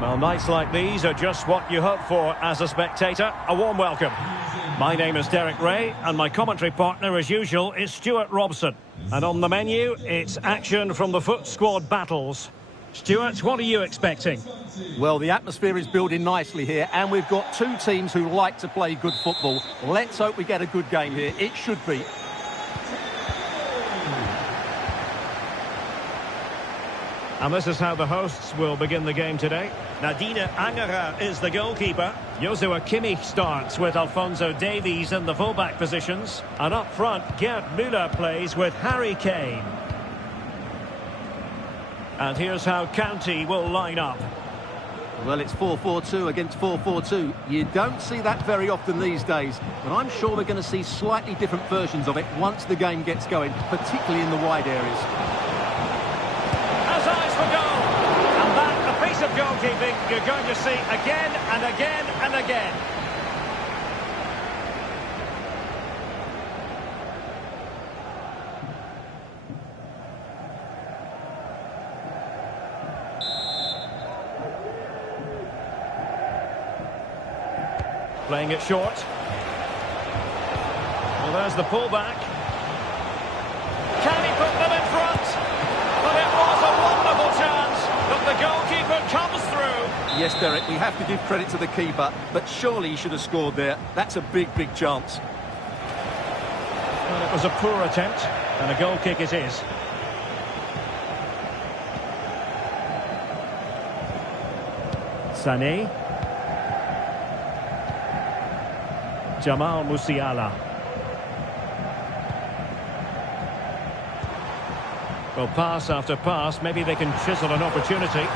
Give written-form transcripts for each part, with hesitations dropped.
Well, nights like these are just what you hope for as a spectator. A warm welcome. My name is Derek Ray, and my commentary partner, as usual, is Stuart Robson. And on the menu, it's action from the foot squad battles. Stuart, what are you expecting? Well, the atmosphere is building nicely here, and we've got two teams who like to play good football. Let's hope we get a good game here. It should be. And this is how the hosts will begin the game today. Nadine Angara is the goalkeeper. Joshua Kimmich starts with Alphonso Davies in the fullback positions. And up front, Gerd Müller plays with Harry Kane. And here's how County will line up. Well, it's 4-4-2 against 4-4-2. You don't see that very often these days, but I'm sure we're going to see slightly different versions of it once the game gets going, particularly in the wide areas. Has eyes for goal. And that, a piece of goalkeeping you're going to see again and again and again. Playing it short. Well, there's the pullback. Can he put them in front? But it was a wonderful chance. But the goalkeeper comes through. Yes, Derek, we have to give credit to the keeper, but surely he should have scored there. That's a big, big chance. Well, it was a poor attempt, and a goal kick it is. Sané. Jamal Musiala. Well, pass after pass, maybe they can chisel an opportunity.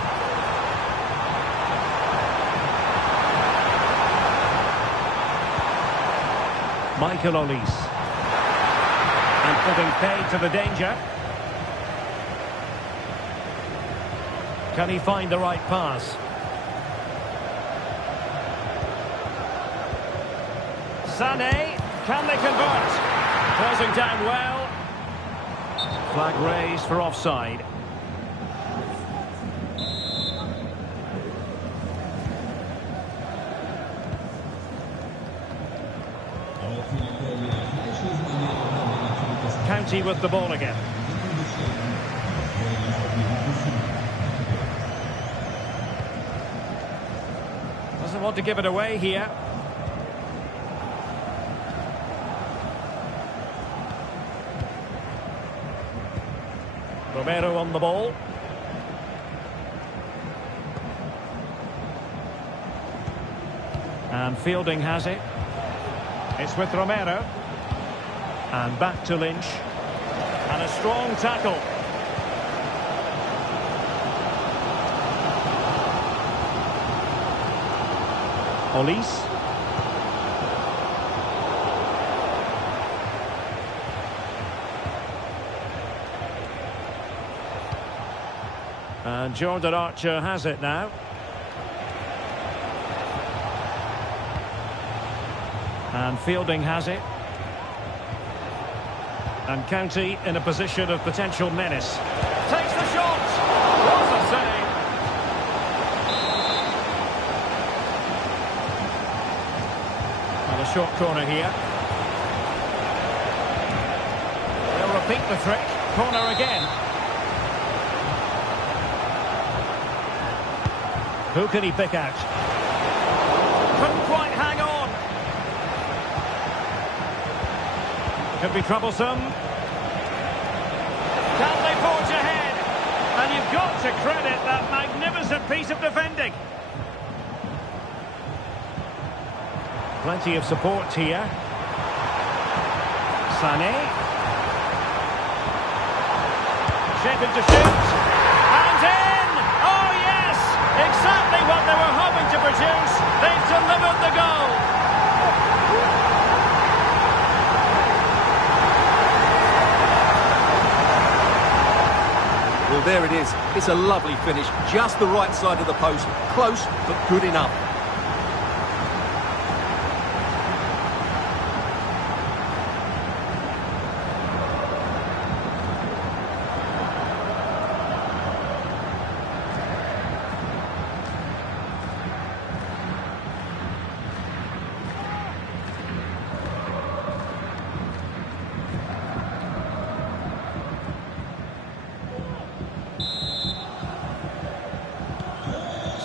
Michael Olise. And putting paid to the danger. Can he find the right pass? Sané, can they convert? Closing down well. Flag raised for offside. County with the ball again. Doesn't want to give it away here. Romero on the ball. And Fielding has it. It's with Romero. And back to Lynch. And a strong tackle. Olise. And Jordan Archer has it now. And Fielding has it. And County in a position of potential menace. Takes the shot! What a save! And a short corner here. They'll repeat the trick. Corner again. Who can he pick out? Couldn't quite hang on. Could be troublesome. Can they forge ahead? And you've got to credit that magnificent piece of defending. Plenty of support here. Sané. Shaping to shoot. And in! Oh yes! Exactly what they were hoping to produce. They've delivered the goal. Well, there it is. It's a lovely finish. Just the right side of the post. Close, but good enough.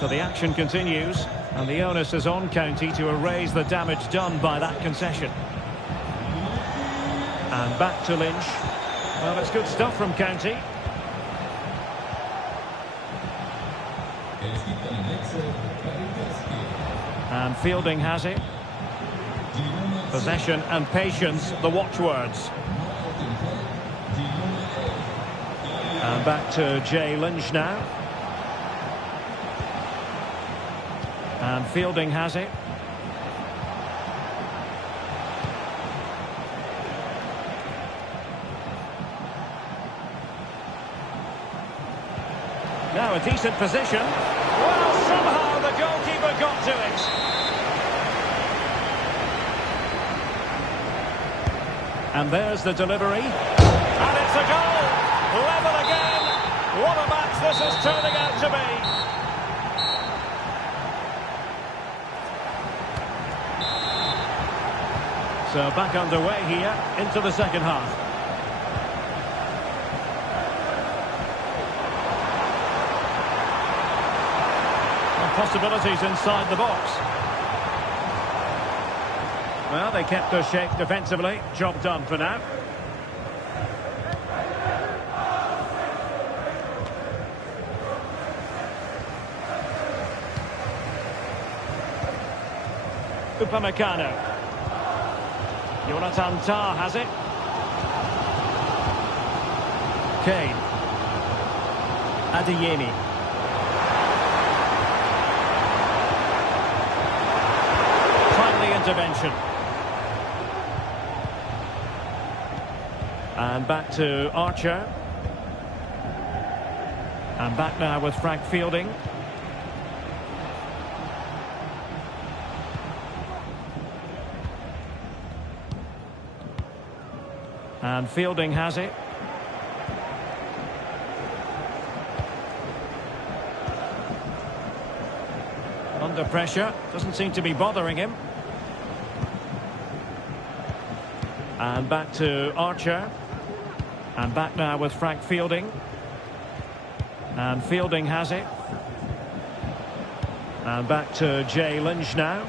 So the action continues, and the onus is on County to erase the damage done by that concession. And back to Lynch. Well, it's good stuff from County. And Fielding has it. Possession and patience, the watchwords. And back to Jay Lynch now. And Fielding has it. Now a decent position. Well, somehow the goalkeeper got to it. And there's the delivery. And it's a goal! Level again! What a match this is turning out to be! So back underway here into the second half. And possibilities inside the box. Well, they kept their shape defensively. Job done for now. Upamecano. Jonathan Tah has it. Kane. Adeyemi. Timely intervention. And back to Archer. And back now with Frank Fielding. And Fielding has it. Under pressure. Doesn't seem to be bothering him. And back to Archer. And back now with Frank Fielding. And Fielding has it. And back to Jay Lynch now.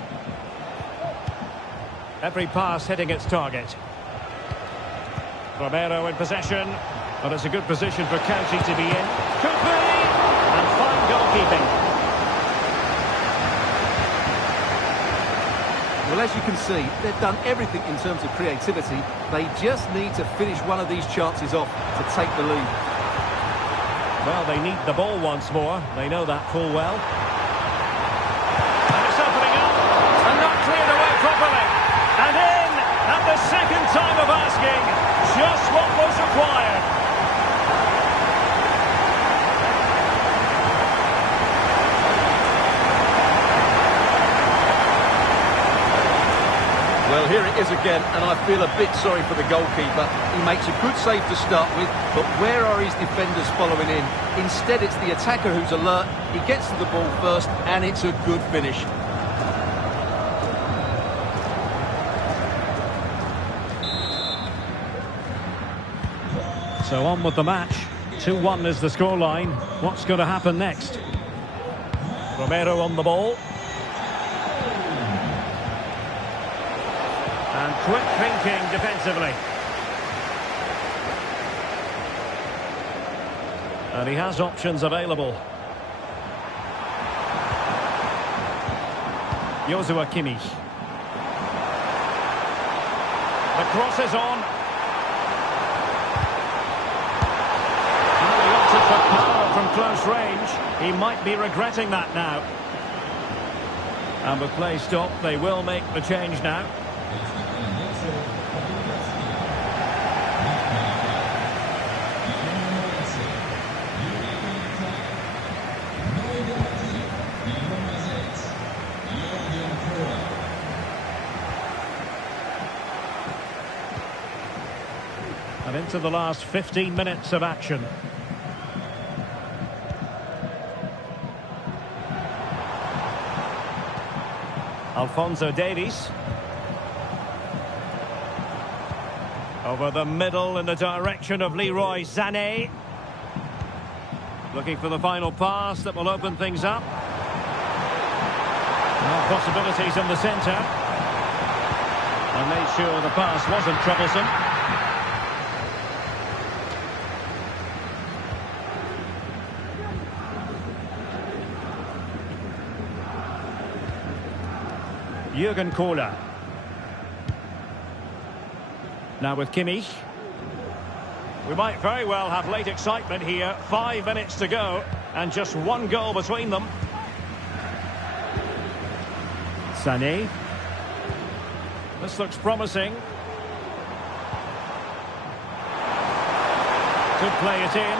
Every pass hitting its target. Romero in possession. But it's a good position for County to be in. Could be! And fine goalkeeping. Well, as you can see, they've done everything in terms of creativity. They just need to finish one of these chances off to take the lead. Well, they need the ball once more. They know that full well. And it's opening up. And not cleared away properly. And in at the second time of asking. Just what was required. Well, here it is again, and I feel a bit sorry for the goalkeeper. He makes a good save to start with, but where are his defenders following in? Instead, it's the attacker who's alert. He gets to the ball first, and it's a good finish. So on with the match. 2-1 is the scoreline. What's going to happen next? Romero on the ball. And quick thinking defensively. And he has options available. Joshua Kimmich. The cross is on. For power from close range. He might be regretting that now. And with play stopped, they will make the change now. And into the last 15 minutes of action. Alphonso Davies. Over the middle in the direction of Leroy Sané. Looking for the final pass that will open things up. Possibilities in the centre. And made sure the pass wasn't troublesome. Jürgen Kohler. Now with Kimmich. We might very well have late excitement here. 5 minutes to go and just one goal between them. Sané. This looks promising. Could play it in.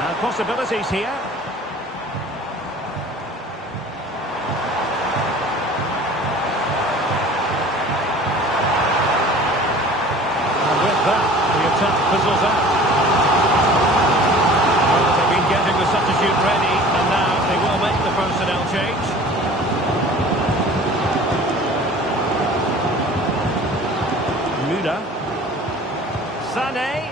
And possibilities here. And with that, the attack fizzles out. Well, they've been getting the substitute ready, and now they will make the personnel change. Müller. Sané.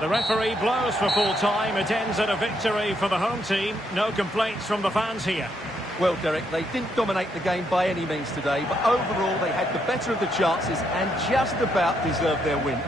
The referee blows for full time. It ends in a victory for the home team. No complaints from the fans here. Well, Derek, they didn't dominate the game by any means today, but overall they had the better of the chances and just about deserved their win.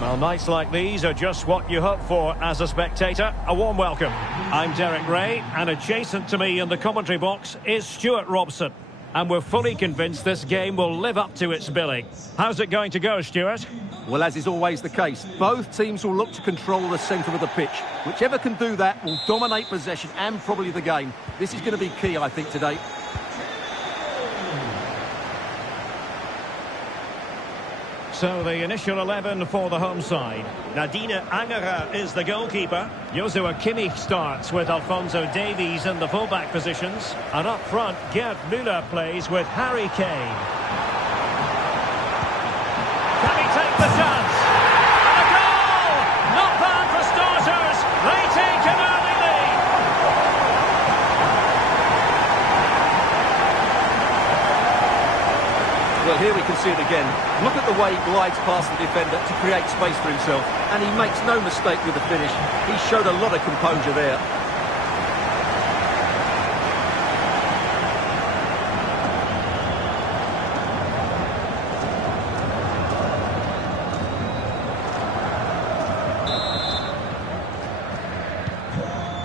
Well, nights like these are just what you hope for as a spectator. A warm welcome. I'm Derek Ray, and adjacent to me in the commentary box is Stuart Robson. And we're fully convinced this game will live up to its billing. How's it going to go, Stuart? Well, as is always the case, both teams will look to control the centre of the pitch. Whichever can do that will dominate possession and probably the game. This is going to be key, I think, today. So the initial 11 for the home side. Nadine Angerer is the goalkeeper. Joshua Kimmich starts with Alphonso Davies in the fullback positions. And up front, Gerd Müller plays with Harry Kane. Can he take the chance? And a goal! Not bad for starters. They take an early lead. Well, here we can see it again. Look at the way he glides past the defender to create space for himself. And he makes no mistake with the finish. He showed a lot of composure there.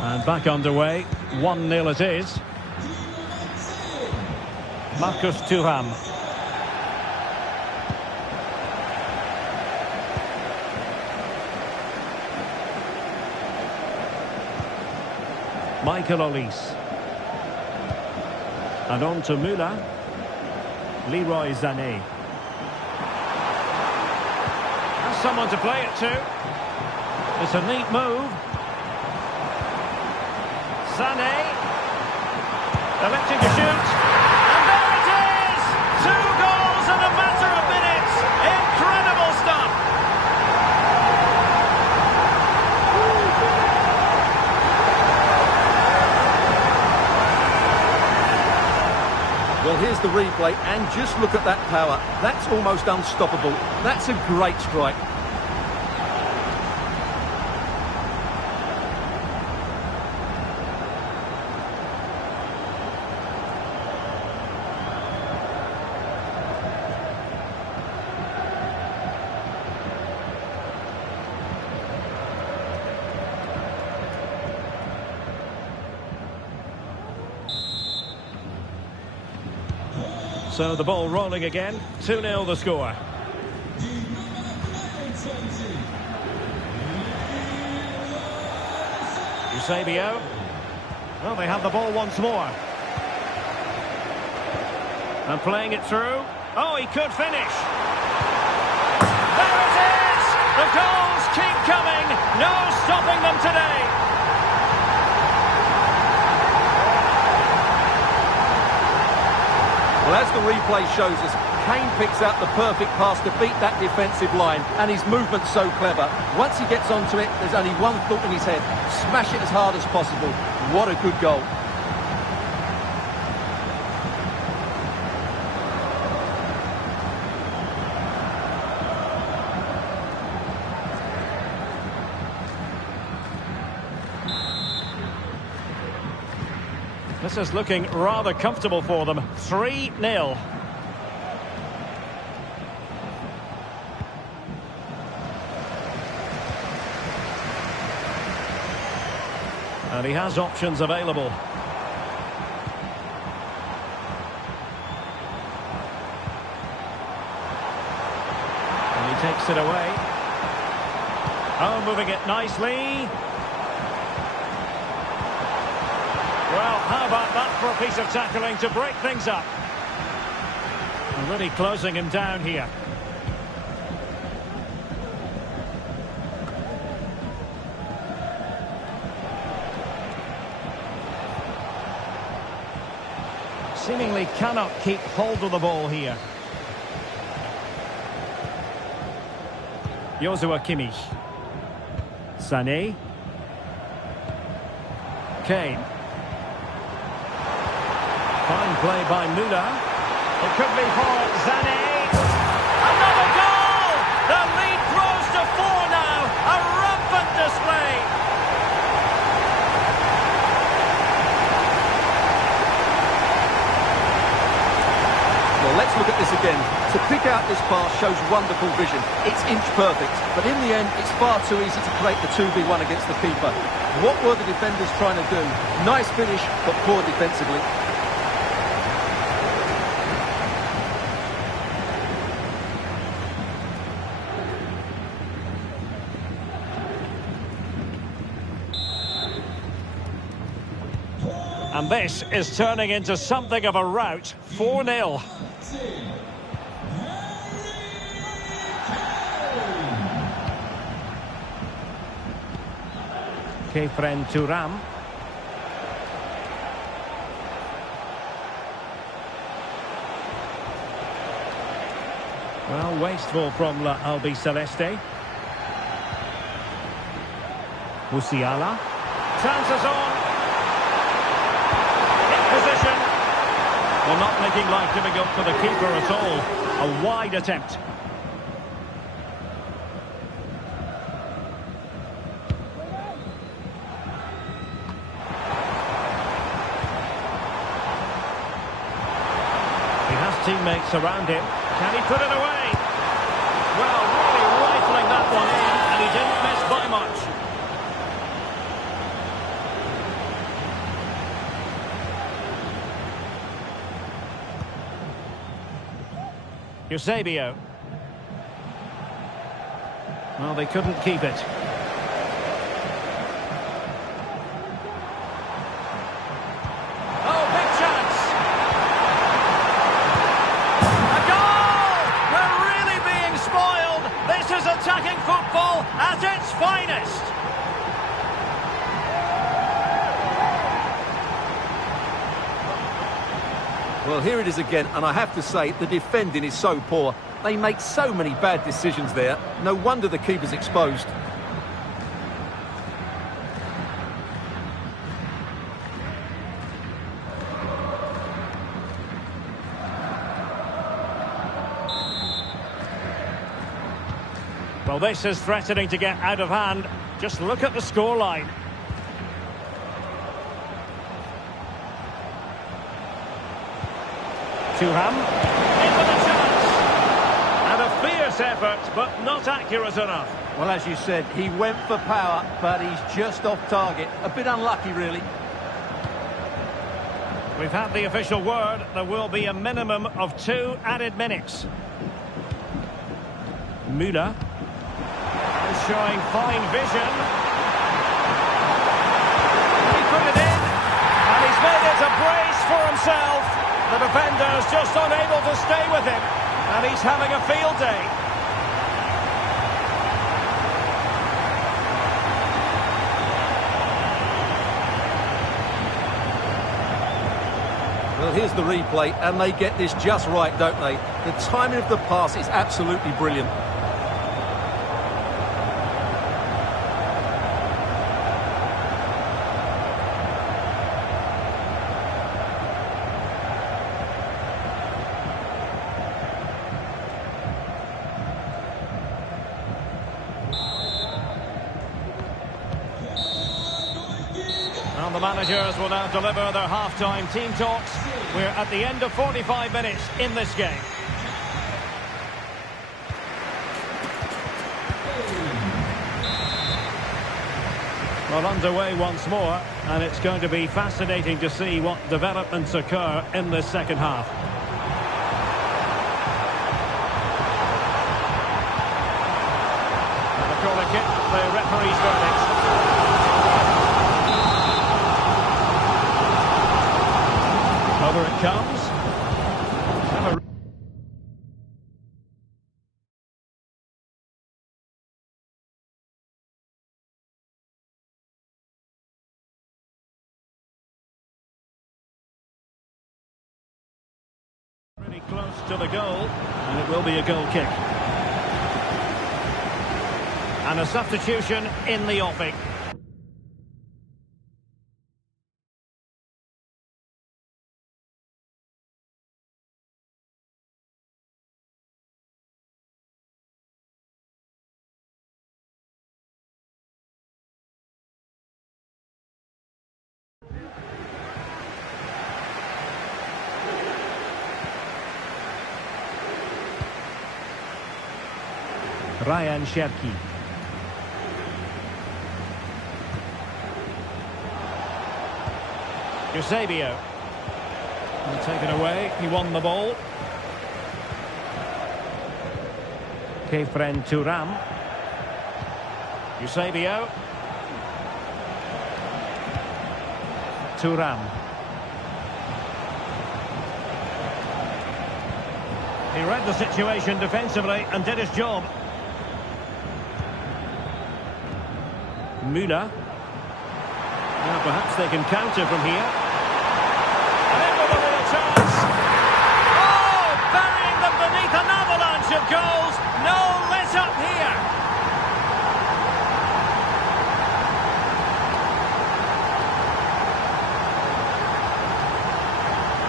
And back underway. 1-0 it is. Marcus Thuram. Michael Olise. And on to Müller. Leroy Sané. Has someone to play it to. It's a neat move. Sané. Electing to shoot. And there it is! 2 goals in a matter of minutes. Incredible stuff. the replay, and just look at that power. That's almost unstoppable. That's a great strike. So the ball rolling again. 2-0 the score. Eusebio. Well, they have the ball once more. And playing it through. Oh, he could finish. There it is! The goals keep coming. No stopping them today. Well, as the replay shows us, Kane picks out the perfect pass to beat that defensive line, and his movement's so clever. Once he gets onto it, there's only one thought in his head: smash it as hard as possible. What a good goal. This is looking rather comfortable for them. 3-0. And he has options available. And he takes it away. Oh, moving it nicely. Well, how about that for a piece of tackling to break things up? And really closing him down here. Seemingly cannot keep hold of the ball here. Joshua Kimmich. Sané. Kane. Fine play by Müller. It could be for Sané. Another goal! The lead grows to 4 now. A rampant display. Well, let's look at this again. To pick out this pass shows wonderful vision. It's inch perfect, but in the end, it's far too easy to create the 2v1 against the keeper. What were the defenders trying to do? Nice finish, but poor defensively. And this is turning into something of a rout. 4-0. Kefren Turam. Well, wasteful from La Albiceleste. Musiala. Chances on. Position. Well, not making life difficult for the keeper at all. A wide attempt. He has teammates around him. Can he put it away? Well, really rifling that one in, and he didn't miss by much. Eusebio. Well, they couldn't keep it. Oh, big chance! A goal! We're really being spoiled! This is attacking football at its finest! Well, here it is again, and I have to say, the defending is so poor. They make so many bad decisions there. No wonder the keeper's exposed. Well, this is threatening to get out of hand. Just look at the scoreline. Thuram, in with a chance. And a fierce effort, but not accurate enough. Well, as you said, he went for power, but he's just off target. A bit unlucky, really. We've had the official word. There will be a minimum of 2 added minutes. Müller. Showing fine vision. He put it in, and he's made it a brace for himself. The defender's just unable to stay with him, and he's having a field day. Well, here's the replay, and they get this just right, don't they? The timing of the pass is absolutely brilliant. And the managers will now deliver their half-time team talks. We're at the end of 45 minutes in this game. Well, underway once more, and it's going to be fascinating to see what developments occur in this second half. And a corner kick, the referee's verdict. Over it comes. Pretty close to the goal, and it will be a goal kick. And a substitution in the offing. Ryan Cherki. Eusebio. And taken away. He won the ball. Kefren Thuram. Eusebio. Thuram. He read the situation defensively and did his job. Müller. Now perhaps they can counter from here. And in with a little chance. Oh, burying them beneath an avalanche of goals. No let up here.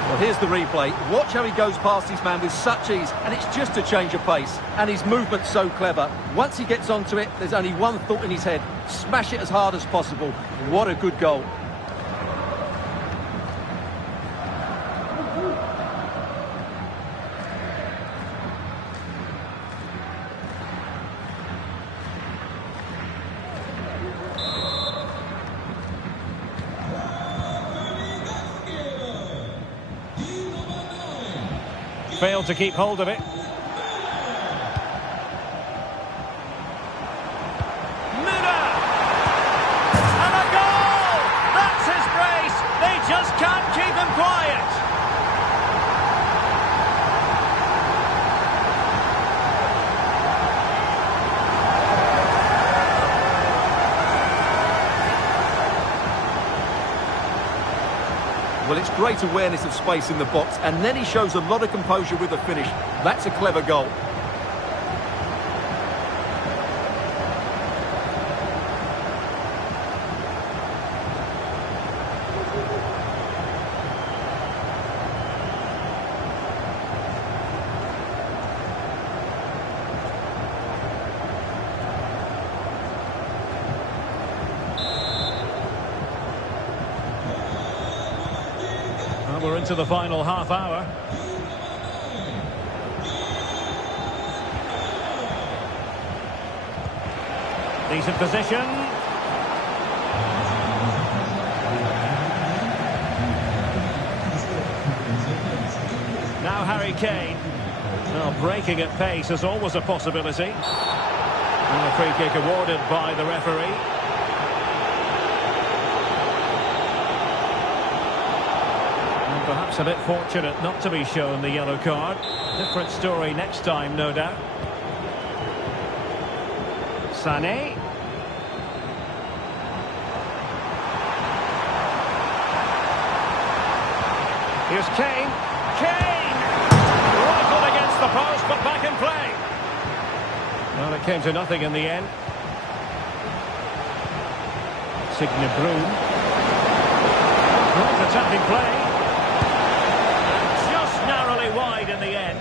Well, here's the replay. Watch how he goes past his man with such ease, and it's just a change of pace. And his movement's so clever. Once he gets onto it, there's only one thought in his head. Smash it as hard as possible. What a good goal. Failed to keep hold of it. Müller! And a goal! That's his brace! They just can't keep him quiet! Well, it's great awareness of space in the box, and then he shows a lot of composure with the finish. That's a clever goal. into the final half hour. Decent position. Now Harry Kane. Well, breaking at pace is always a possibility. And a free kick awarded by the referee. And perhaps a bit fortunate not to be shown the yellow card. Different story next time, no doubt. Sané. Here's Kane. Kane! Rifled against the post, but back in play. Well, it came to nothing in the end. Signe Broom. Great attacking play. And just narrowly wide in the end.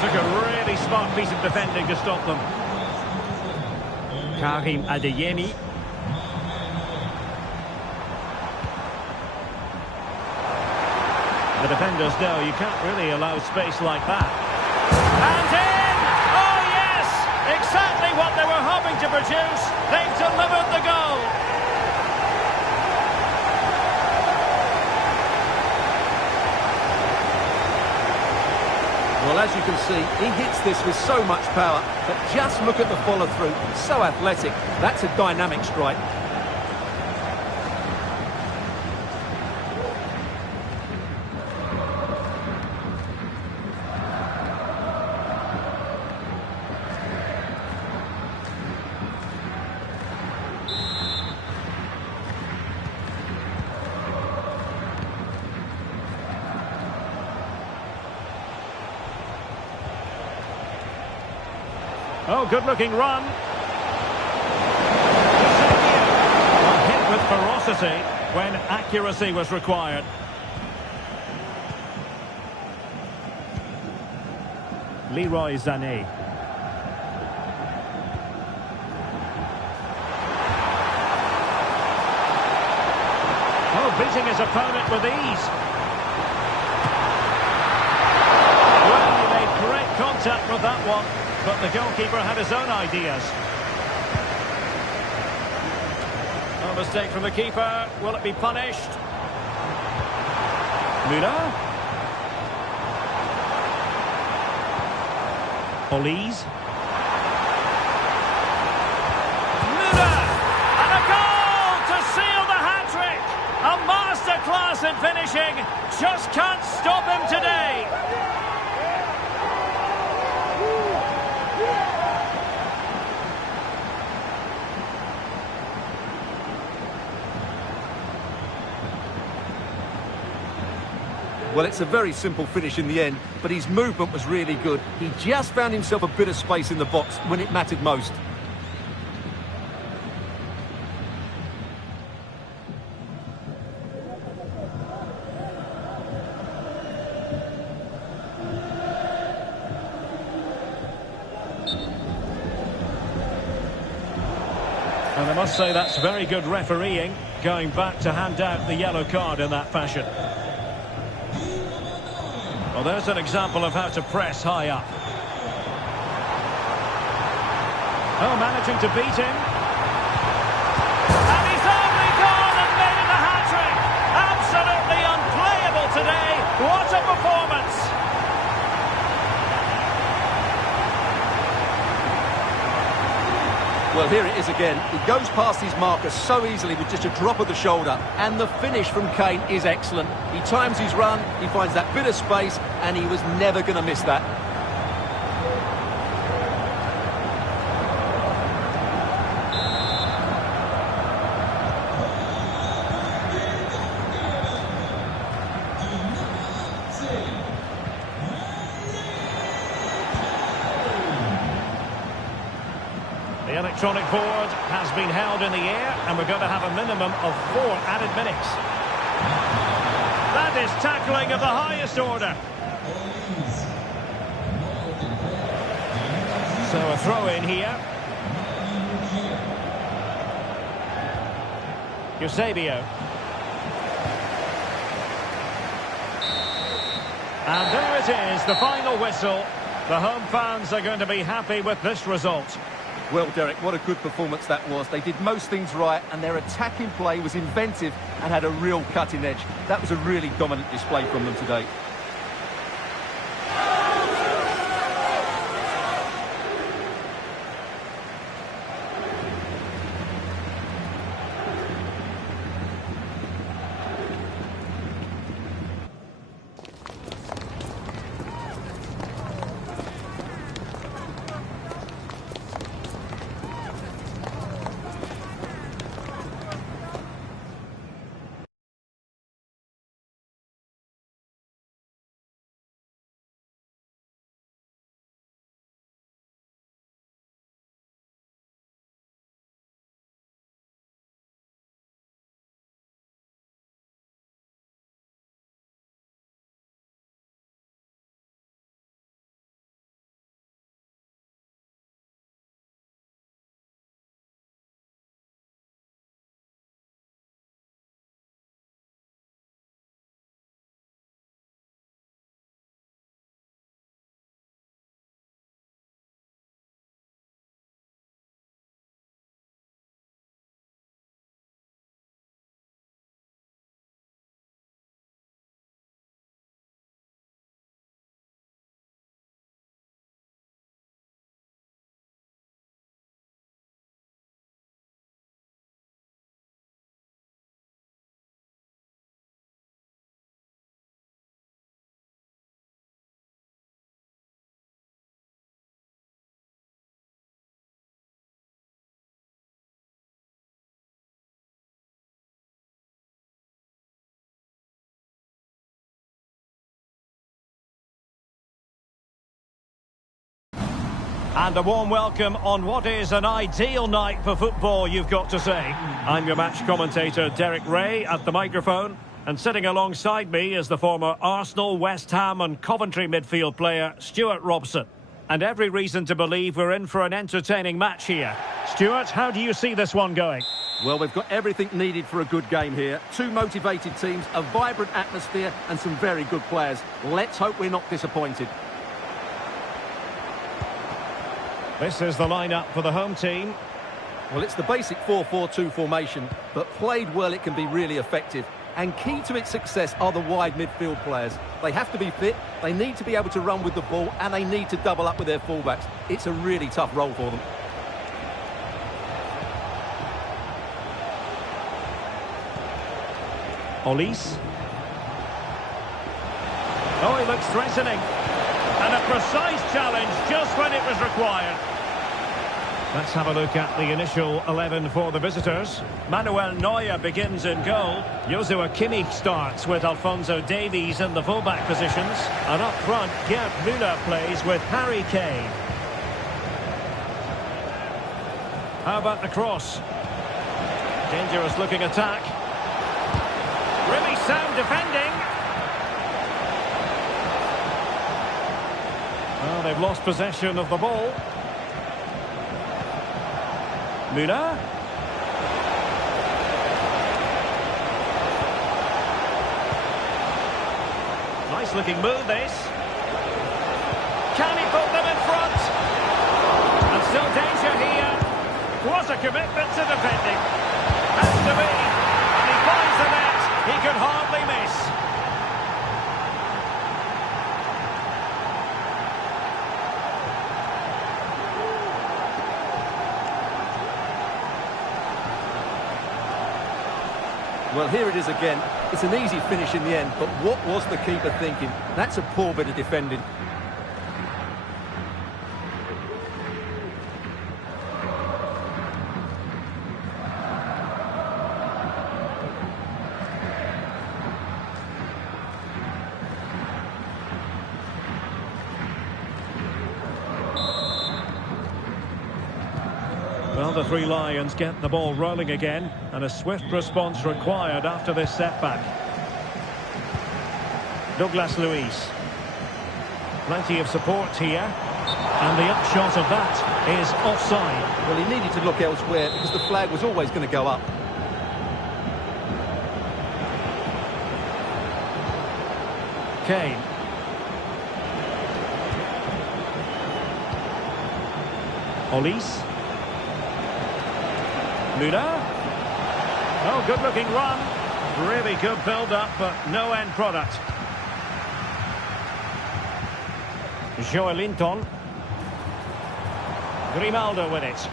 Took a really smart piece of defending to stop them. Karim Adeyemi. The defenders know you can't really allow space like that. And in! Oh yes! Exactly what they were hoping to produce. They've delivered the goal. Well, as you can see, he hits this with so much power, but just look at the follow-through. So athletic. That's a dynamic strike. Oh, good-looking run. Hit with ferocity when accuracy was required. Leroy Sané. Oh, beating his opponent with ease. Well, he made great contact with that one. But the goalkeeper had his own ideas. A mistake from the keeper. Will it be punished? Müller. Olise. Müller! And a goal to seal the hat-trick! A masterclass in finishing. Just can't stop him today. Well, it's a very simple finish in the end, but his movement was really good. He just found himself a bit of space in the box when it mattered most. And I must say that's very good refereeing, going back to hand out the yellow card in that fashion. Well, there's an example of how to press high up. Oh, managing to beat him. And he's only gone and made the hat-trick. Absolutely unplayable today. What a performance. Well, here it is again. He goes past his marker so easily with just a drop of the shoulder. And the finish from Kane is excellent. He times his run, he finds that bit of space, and he was never going to miss that. electronic board has been held in the air, and we're going to have a minimum of 4 added minutes. That is tackling of the highest order. So a throw in here. Eusebio. And there it is, the final whistle. The home fans are going to be happy with this result. Well, Derek, what a good performance that was. They did most things right, and their attacking play was inventive and had a real cutting edge. That was a really dominant display from them today. And a warm welcome on what is an ideal night for football, you've got to say. I'm your match commentator, Derek Ray, at the microphone. And sitting alongside me is the former Arsenal, West Ham and Coventry midfield player, Stuart Robson. And every reason to believe we're in for an entertaining match here. Stuart, how do you see this one going? Well, we've got everything needed for a good game here. Two motivated teams, a vibrant atmosphere and some very good players. Let's hope we're not disappointed. This is the lineup for the home team. Well, it's the basic 4-4-2 formation, but played well it can be really effective. And key to its success are the wide midfield players. They have to be fit, they need to be able to run with the ball, and they need to double up with their fullbacks. It's a really tough role for them. Olise. Oh, he looks threatening. And a precise challenge just when it was required. Let's have a look at the initial 11 for the visitors. Manuel Neuer begins in goal. Joshua Kimmich starts with Alphonso Davies in the fullback positions. And up front, Gerd Müller plays with Harry Kane. How about the cross? Dangerous looking attack. Really sound defending. Well, they've lost possession of the ball. Müller. Nice looking move this. Can he put them in front? And still danger here. Was a commitment to defending. Has to be. And he finds the net. He could hardly miss. Well, here it is again. It's an easy finish in the end, but what was the keeper thinking? That's a poor bit of defending. Well, the Three Lions get the ball rolling again, and a swift response required after this setback. Douglas Luiz. Plenty of support here, and the upshot of that is offside. Well, he needed to look elsewhere because the flag was always going to go up. Kane. Olise. Müller. Oh, good-looking run. Really good build-up, but no end product. Joelinton. Grimaldo with it.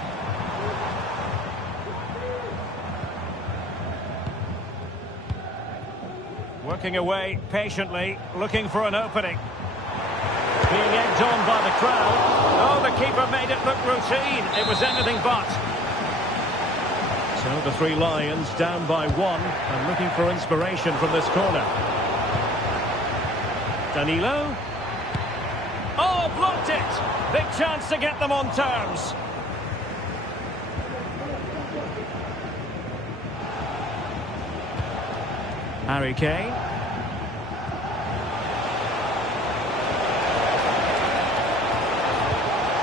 Working away patiently, looking for an opening. Being egged on by the crowd. Oh, the keeper made it look routine. It was anything but. So the Three Lions down by 1 and looking for inspiration from this corner. Danilo. Oh, blocked it! Big chance to get them on terms. Harry Kane.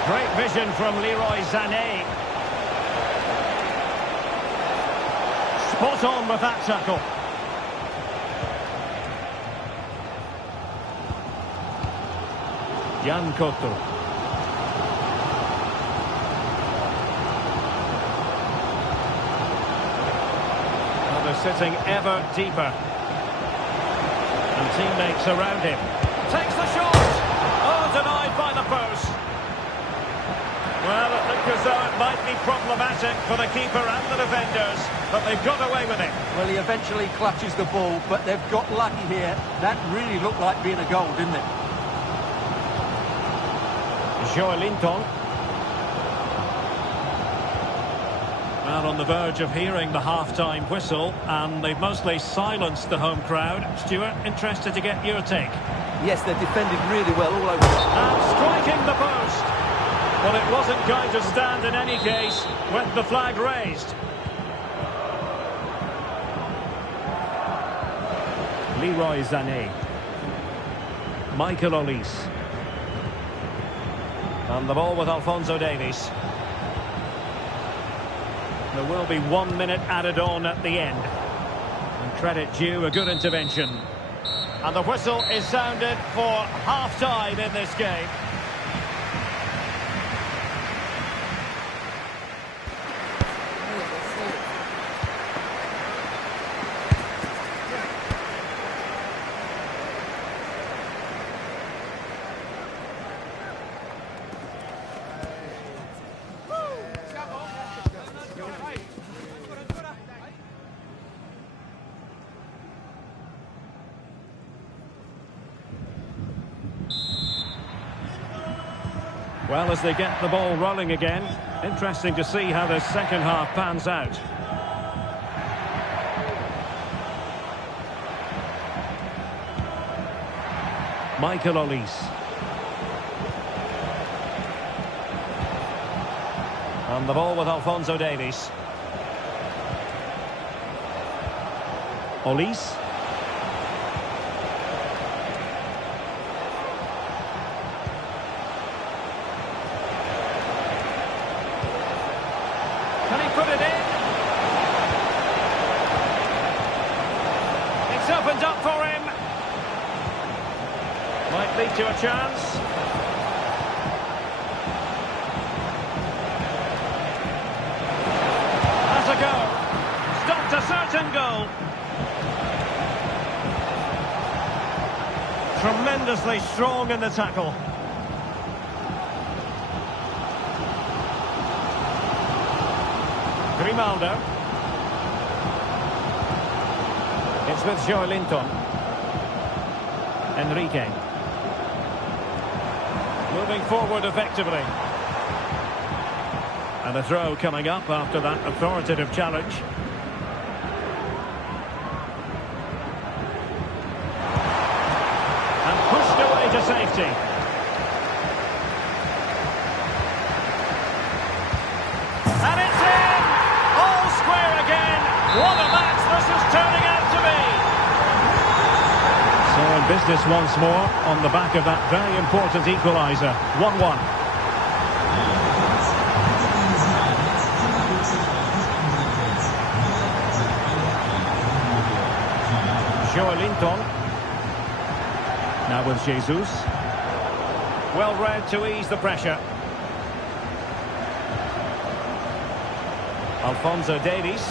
Great vision from Leroy Sané. Spot on with that tackle. Jan Cotto. Well, they're sitting ever deeper. And teammates around him. Takes the shot! Oh, denied by the post. Well, it looked as though it might be problematic for the keeper and the defenders, but they've got away with it. Well, he eventually clutches the ball, but they've got lucky here. That really looked like being a goal, didn't it? Joelinton. Well, on the verge of hearing the half-time whistle, and they've mostly silenced the home crowd. Stuart, interested to get your take. Yes, they're defending really well all over. And striking the post. Well, it wasn't going to stand in any case with the flag raised. Leroy Sané. Michael Olise. And the ball with Alphonso Davies. There will be 1 minute added on at the end. And credit due, a good intervention. And the whistle is sounded for half-time in this game. Well, as they get the ball rolling again, interesting to see how the second half pans out. Michael Olise. And the ball with Alphonso Davies. Olise. Can he put it in? It's opened up for him. Might lead to a chance. That's a goal. Stopped a certain goal. Tremendously strong in the tackle. Grimaldo. It's with Joelinton. Enrique. Moving forward effectively. And a throw coming up after that authoritative challenge. And pushed away to safety. And it's in! Business once more on the back of that very important equaliser. 1-1. Linton. Now with Jesus. Well read to ease the pressure. Alphonso Davies.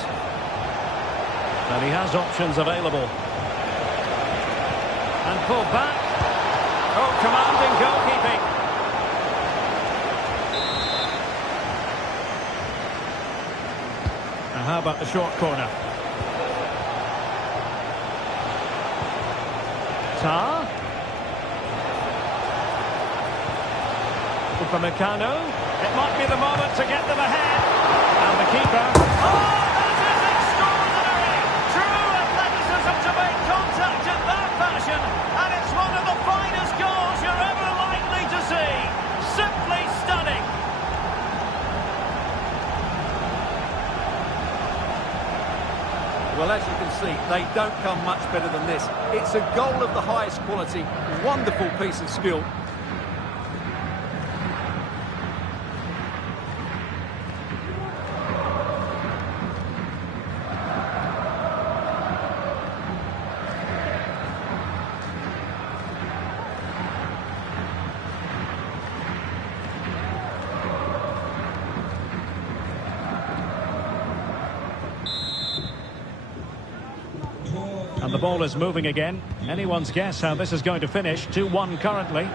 And he has options available. And pulled back. Oh, commanding goalkeeping. And how about the short corner? Tar. Upamecano. It might be the moment to get them ahead. And the keeper. Oh, that is extraordinary! True athleticism to make contact in that fashion. And it's one of the finest goals you're ever likely to see. Simply stunning. Well, as you can see, they don't come much better than this. It's a goal of the highest quality. Wonderful piece of skill. And the ball is moving again. Anyone's guess how this is going to finish. 2-1 currently.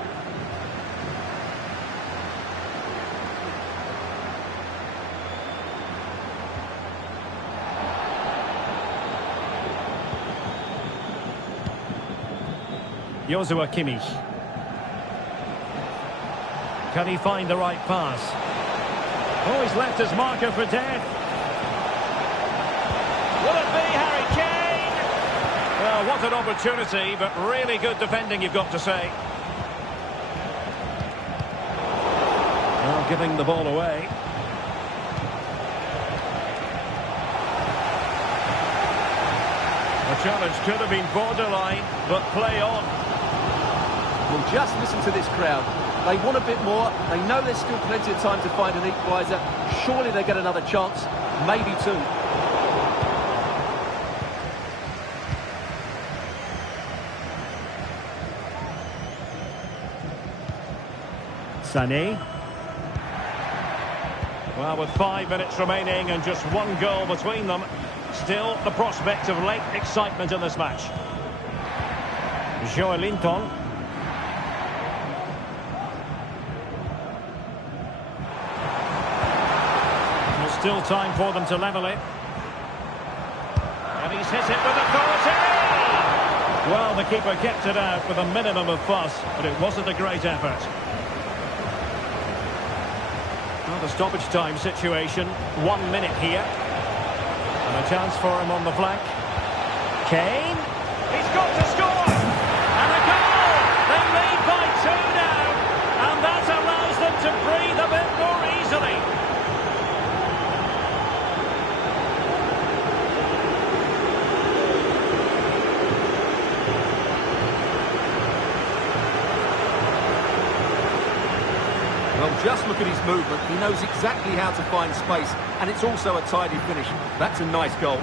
Joshua Kimmich. Can he find the right pass? Oh, he's left his marker for dead. Will it be Harry Kane? Well, what an opportunity, but really good defending, you've got to say. Well, giving the ball away. The challenge could have been borderline, but play on. Well, just listen to this crowd. They want a bit more. They know there's still plenty of time to find an equaliser. Surely they get another chance, maybe two. Sané. Well, with 5 minutes remaining and just one goal between them, still the prospect of late excitement in this match. Linton. There's still time for them to level it. And he's hit it with authority! Well, the keeper kept it out with a minimum of fuss, but it wasn't a great effort. Well, the stoppage time situation, 1 minute here. And a chance for him on the flank. Kane. He's got to score! And a goal! They lead by 2 now. And that allows them to breathe a bit more easily. Well, just look at his movement. He knows exactly how to find space, and it's also a tidy finish. That's a nice goal.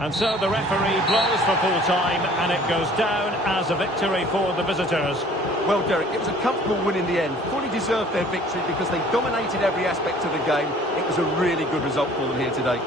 And so the referee blows for full time, and it goes down as a victory for the visitors. Well, Derek, it was a comfortable win in the end. Fully deserved their victory because they dominated every aspect of the game. It was a really good result for them here today.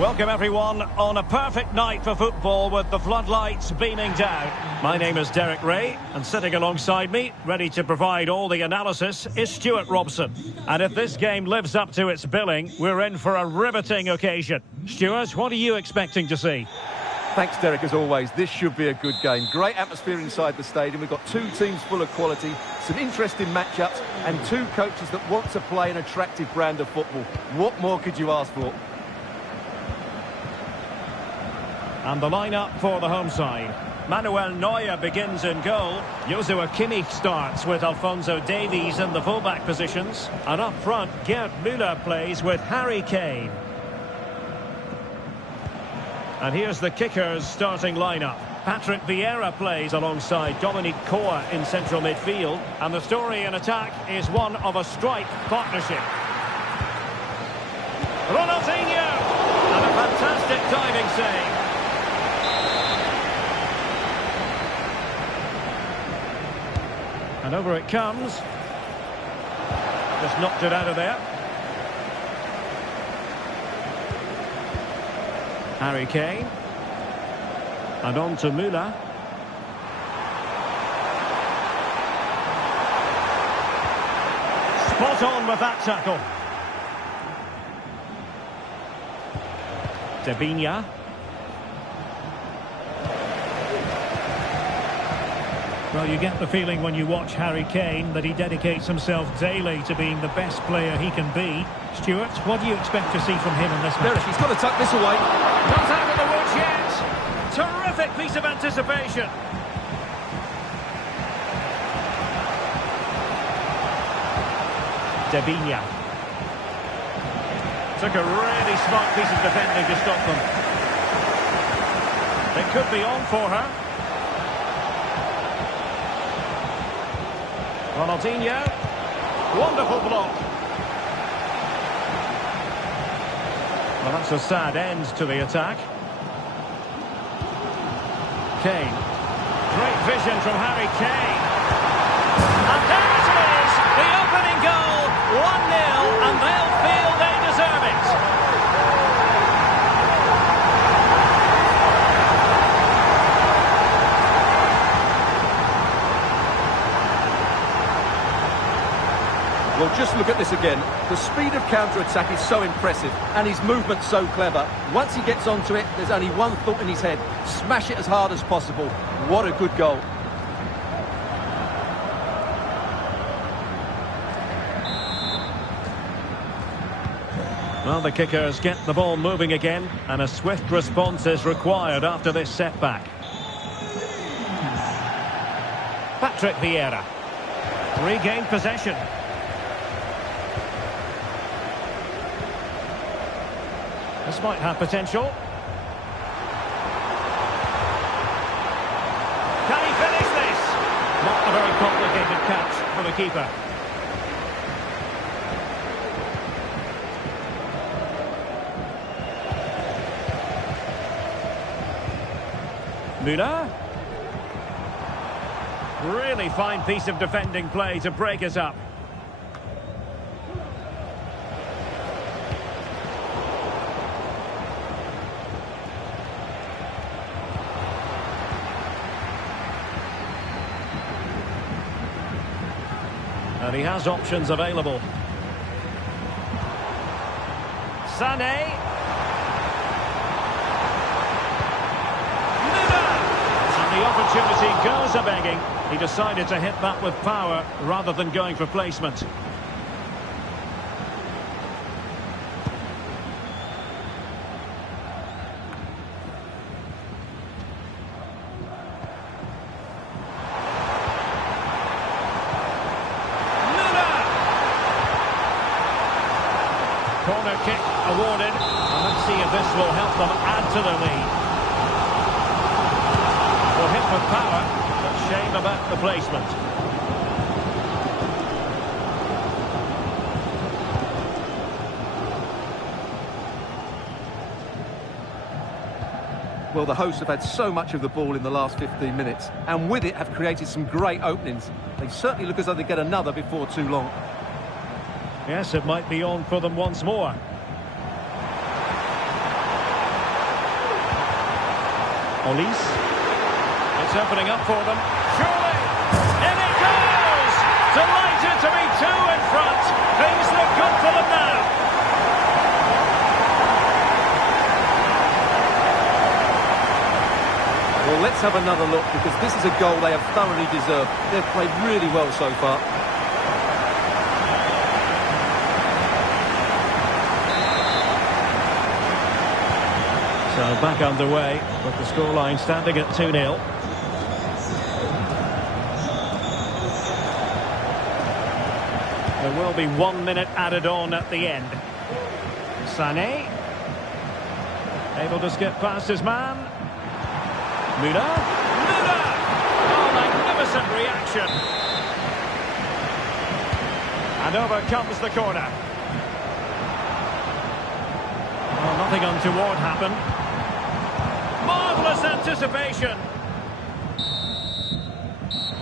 Welcome everyone on a perfect night for football with the floodlights beaming down. My name is Derek Ray, and sitting alongside me, ready to provide all the analysis, is Stuart Robson. And if this game lives up to its billing, we're in for a riveting occasion. Stuart, what are you expecting to see? Thanks, Derek, as always. This should be a good game. Great atmosphere inside the stadium. We've got two teams full of quality, some interesting matchups, and two coaches that want to play an attractive brand of football. What more could you ask for? And the lineup for the home side. Manuel Neuer begins in goal. Joshua Kimmich starts with Alphonso Davies in the fullback positions. And up front, Gerd Müller plays with Harry Kane. And here's the kickers' starting lineup. Patrick Vieira plays alongside Dominic Kohr in central midfield. And the story in attack is one of a strike partnership. Ronaldinho! And a fantastic diving save. And over it comes. Just knocked it out of there. Harry Kane. And on to Müller. Spot on with that tackle. Davinia. Well, you get the feeling when you watch Harry Kane that he dedicates himself daily to being the best player he can be. Stuart, what do you expect to see from him in this match? He's got to tuck this away. Not out of the woods yet. Terrific piece of anticipation. Davinia. Took a really smart piece of defending to stop them. It could be on for her. Ronaldinho. Wonderful block. Well, that's a sad end to the attack. Kane. Great vision from Harry Kane. And there it is! The opening goal. 1-0, and they'll feel they deserve it. Well, just look at this again. The speed of counter-attack is so impressive, and his movement so clever. Once he gets onto it, there's only one thought in his head. Smash it as hard as possible. What a good goal. Well, the kickers get the ball moving again, and a swift response is required after this setback. Patrick Vieira. Regained possession. This might have potential. Can he finish this? Not a very complicated catch for the keeper. Müller. Really fine piece of defending play to break us up. And he has options available. Sané. Müller! And the opportunity goes a-begging. He decided to hit that with power rather than going for placement. Corner kick awarded, and let's see if this will help them add to their lead. Well, hit with power, but shame about the placement. Well, the hosts have had so much of the ball in the last 15 minutes, and with it have created some great openings. They certainly look as though they get another before too long. Yes, it might be on for them once more. Olise. It's opening up for them. Surely! In it goes! Delighted to be two in front. Things look good for them now. Well, let's have another look, because this is a goal they have thoroughly deserved. They've played really well so far. So back underway, but the scoreline standing at 2-0. There will be 1 minute added on at the end. Sané. Able to skip past his man. Müller. Müller! Oh, magnificent reaction. And over comes the corner. Well, nothing untoward happened. Marvellous anticipation.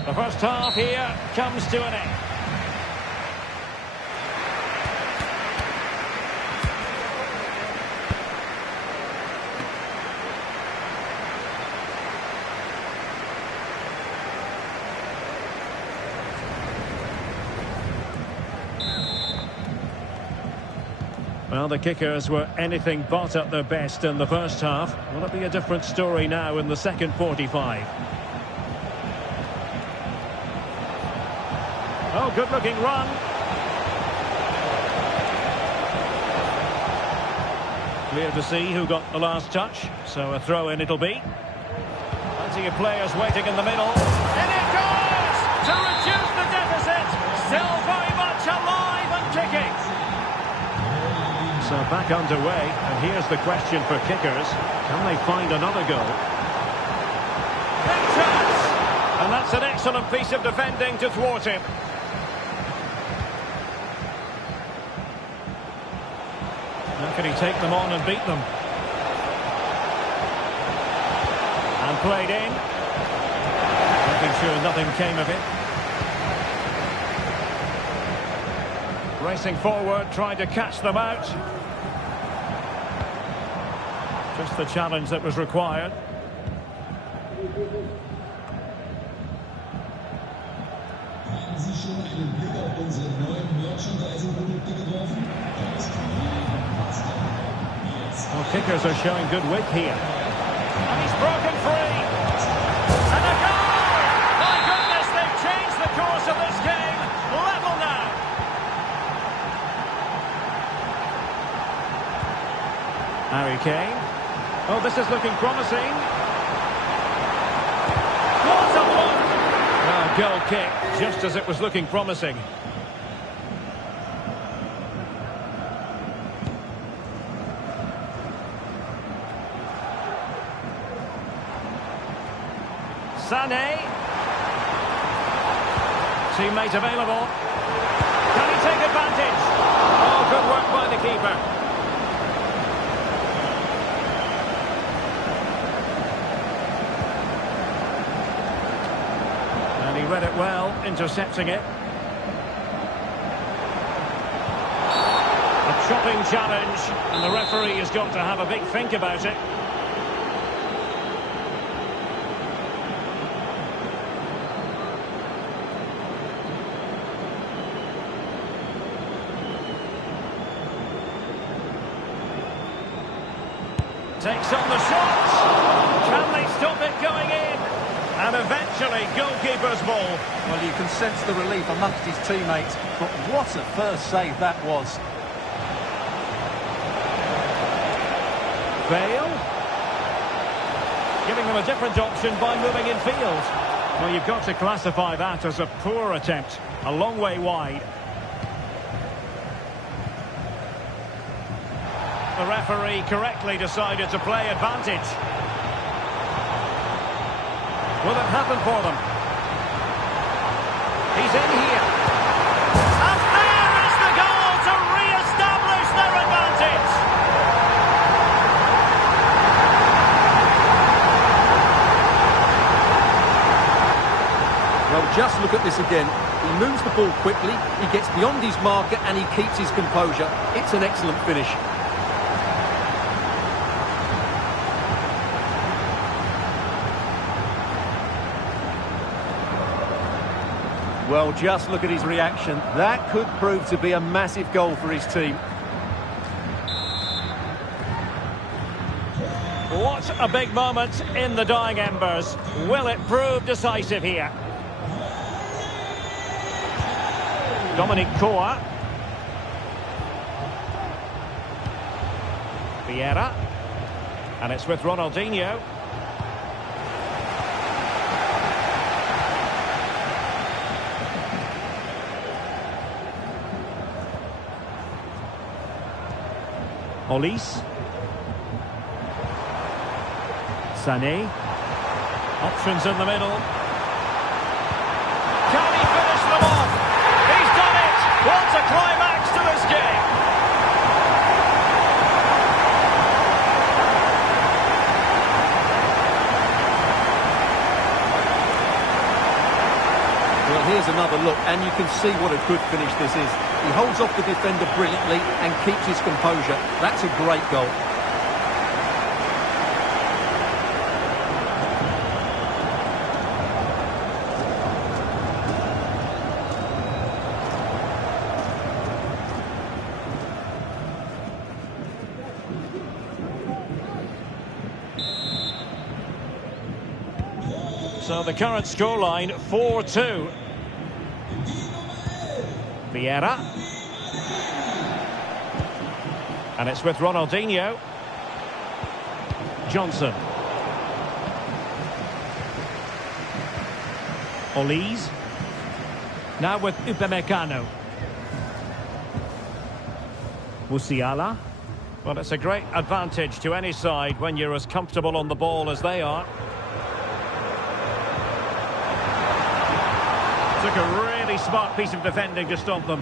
The first half here comes to an end. Well, the kickers were anything but at their best in the first half. Will it be a different story now in the second 45? Oh, good-looking run. Clear to see who got the last touch, so a throw-in it'll be. Plenty of players waiting in the middle. In it goes! To reduce the deficit! Still very much alive and kicking. So back underway, and here's the question for kickers. Can they find another goal? Big chance! And that's an excellent piece of defending to thwart him. How can he take them on and beat them? And played in. Making sure nothing came of it. Racing forward, trying to catch them out. Just the challenge that was required. Well, kickers are showing good wit here. And he's broken free. And a goal! My goodness, they've changed the course of this game. Level now. Harry Kane. Oh, this is looking promising. What a one! Oh, goal kick, just as it was looking promising. Sané. Teammate available. Can he take advantage? Oh, good work by the keeper. He read it well, intercepting it. A chopping challenge, and the referee has got to have a big think about it. Takes on the shot. Can they stop it going in? And eventually, goalkeeper's ball. Well, you can sense the relief amongst his teammates, but what a first save that was. Bale. Giving them a different option by moving in field. Well, you've got to classify that as a poor attempt. A long way wide. The referee correctly decided to play advantage. Will it happen for them? He's in here. And there is the goal to re-establish their advantage. Well, just look at this again. He moves the ball quickly, he gets beyond his marker and he keeps his composure. It's an excellent finish. Well, just look at his reaction. That could prove to be a massive goal for his team. What a big moment in the dying embers. Will it prove decisive here? Dominic Koa. Vieira. And it's with Ronaldinho. Olise. Sané. Options in the middle. Can he finish them off? He's done it! What a climax to this game! Well, here's another look, and you can see what a good finish this is. He holds off the defender brilliantly and keeps his composure. That's a great goal. So the current scoreline, 4-2. Vieira. And it's with Ronaldinho. Johnson. Olise. Now with Upamecano. Musiala. Well, it's a great advantage to any side when you're as comfortable on the ball as they are. Took a really smart piece of defending to stop them.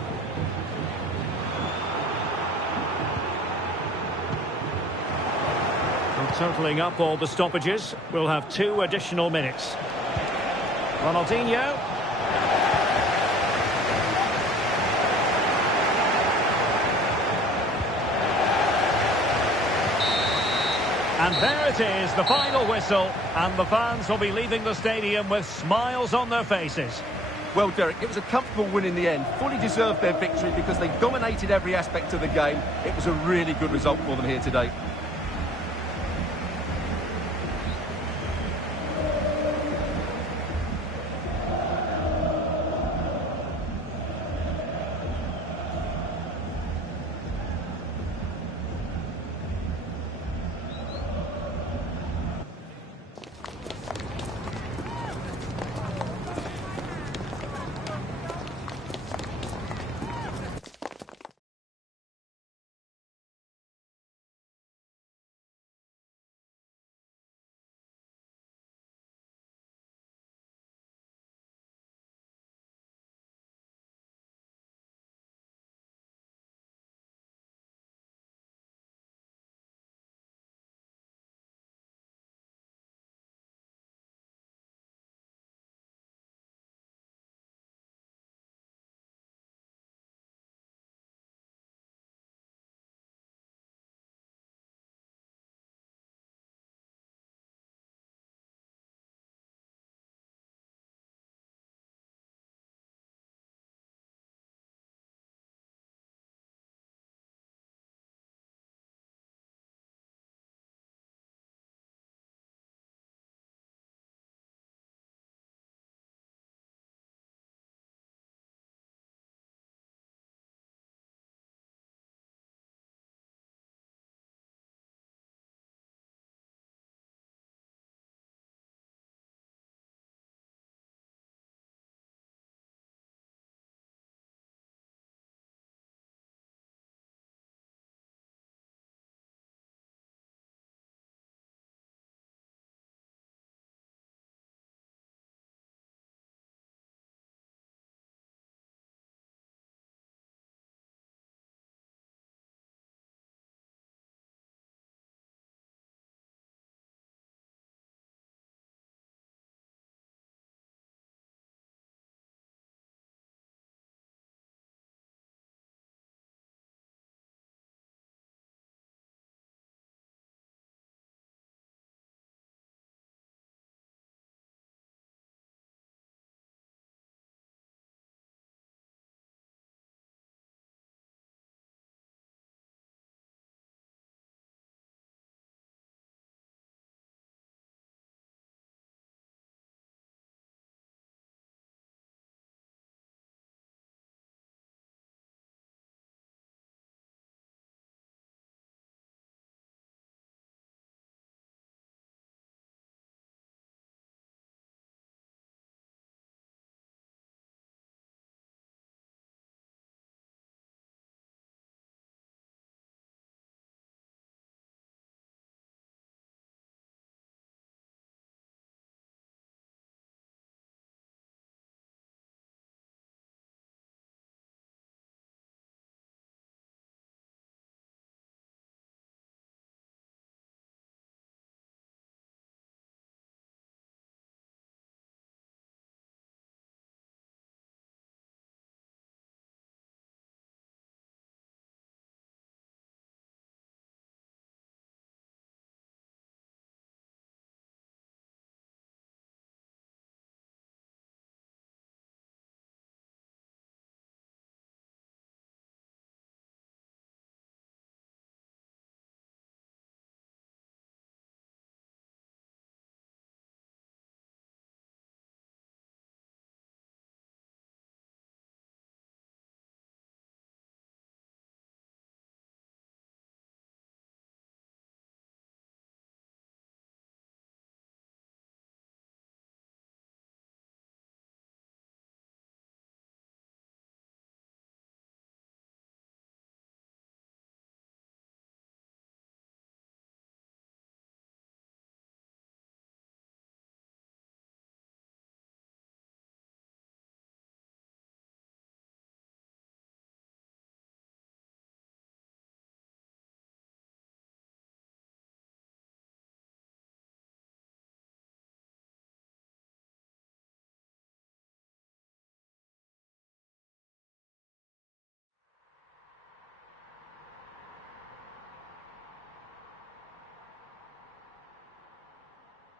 And totalling up all the stoppages, we'll have 2 additional minutes. Ronaldinho. And there it is, the final whistle, and the fans will be leaving the stadium with smiles on their faces. Well, Derek, it was a comfortable win in the end. Fully deserved their victory because they dominated every aspect of the game. It was a really good result for them here today.